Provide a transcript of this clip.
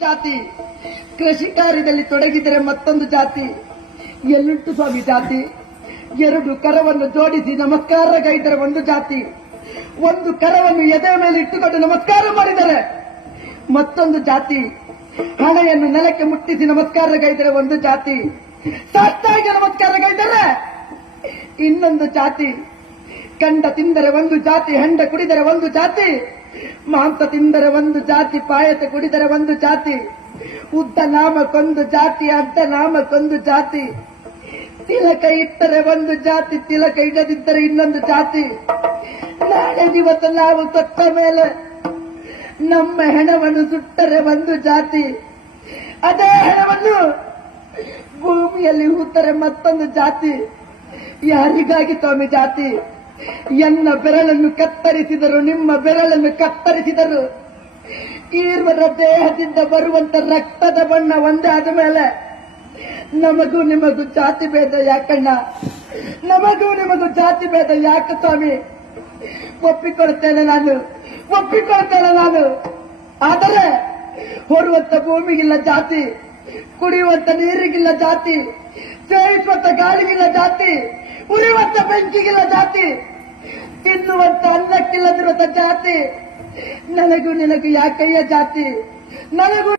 ಜಾತಿ ಕೃಷಿ ಕಾರ್ಯದಲ್ಲಿ ತೊಡಗಿದರೆ ಮತ್ತೊಂದು ಜಾತಿ. ಎಲ್ಲುಂಟು ಸ್ವಾಮಿ ಜಾತಿ? ಎರಡು ಕರವನ್ನು ಜೋಡಿಸಿ ನಮಸ್ಕಾರಗೈದರೆ ಒಂದು ಜಾತಿ. ಒಂದು ಕರವನ್ನು ಎದೆ ಮೇಲೆ ಇಟ್ಟುಕೊಂಡು ನಮಸ್ಕಾರ ಮಾಡಿದರೆ ಮತ್ತೊಂದು ಜಾತಿ. ಹಣೆಯನ್ನು ನೆಲಕ್ಕೆ ಮುಟ್ಟಿಸಿ ನಮಸ್ಕಾರಗೈದರೆ ಒಂದು ಜಾತಿ. ಸಾಷ್ಟಾಂಗ ನಮಸ್ಕಾರಗೈದರೆ ಇನ್ನೊಂದು ಜಾತಿ. ಕಂಡ ತಿಂದರೆ ಒಂದು ಜಾತಿ, ಹೆಂಡ ಕುಡಿದರೆ ಒಂದು ಜಾತಿ, ಮಾಂಸ ತಿಂದರೆ ಒಂದು ಜಾತಿ, ಪಾಯಸ ಕುಡಿದರೆ ಒಂದು ಜಾತಿ, ಉದ್ದ ನಾಮಕ್ಕೊಂದು ಜಾತಿ, ಅಡ್ಡ ನಾಮಕ್ಕೊಂದು ಜಾತಿ, ತಿಲಕ ಇಟ್ಟರೆ ಒಂದು ಜಾತಿ, ತಿಲಕ ಇಡದಿದ್ದರೆ ಇನ್ನೊಂದು ಜಾತಿ. ನಾಳೆ ದಿವಸ ನಾವು ಸತ್ತ ಮೇಲೆ ನಮ್ಮ ಹೆಣವನ್ನು ಸುಟ್ಟರೆ ಒಂದು ಜಾತಿ, ಅದೇ ಹೆಣವನ್ನು ಭೂಮಿಯಲ್ಲಿ ಹೂತರೆ ಮತ್ತೊಂದು ಜಾತಿ. ಯಾರಿಗಾಗಿ ಸ್ವಾಮಿ ಜಾತಿ? ಎನ್ನ ಬೆರಳನ್ನು ಕತ್ತರಿಸಿದರು, ನಿಮ್ಮ ಬೆರಳನ್ನು ಕತ್ತರಿಸಿದರು. ಈರ್ವರ ದೇಹದಿಂದ ಬರುವಂತ ರಕ್ತದ ಬಣ್ಣ ಒಂದೇ ಆದ ಮೇಲೆ ನಮಗೂ ನಿಮಗೂ ಜಾತಿ ಭೇದ ಯಾಕಣ್ಣ? ನಮಗೂ ನಿಮಗೂ ಜಾತಿ ಭೇದ ಯಾಕೆ ಸ್ವಾಮಿ? ಒಪ್ಪಿಕೊಳ್ತೇನೆ ನಾನು. ಆದರೆ ಹೊರುವಂತ ಭೂಮಿಗಿಲ್ಲ ಜಾತಿ, ಕುಡಿಯುವಂತ ನೀರಿಗಿಲ್ಲ ಜಾತಿ, ಸೇವಿಸುವಂತ ಗಾಳಿಗಿಲ್ಲ ಜಾತಿ, ಉರಿಯುವಂತ ಬೆಂಕಿಗಿಲ್ಲ ಜಾತಿ, ತಿನ್ನುವಂತ ಅನ್ನಕ್ಕಿಲ್ಲದಿರುವಂತ ಜಾತಿ. ನನಗೂ ನಿನಗೂ ಯಾಕಯ್ಯ ಜಾತಿ? ನನಗೂ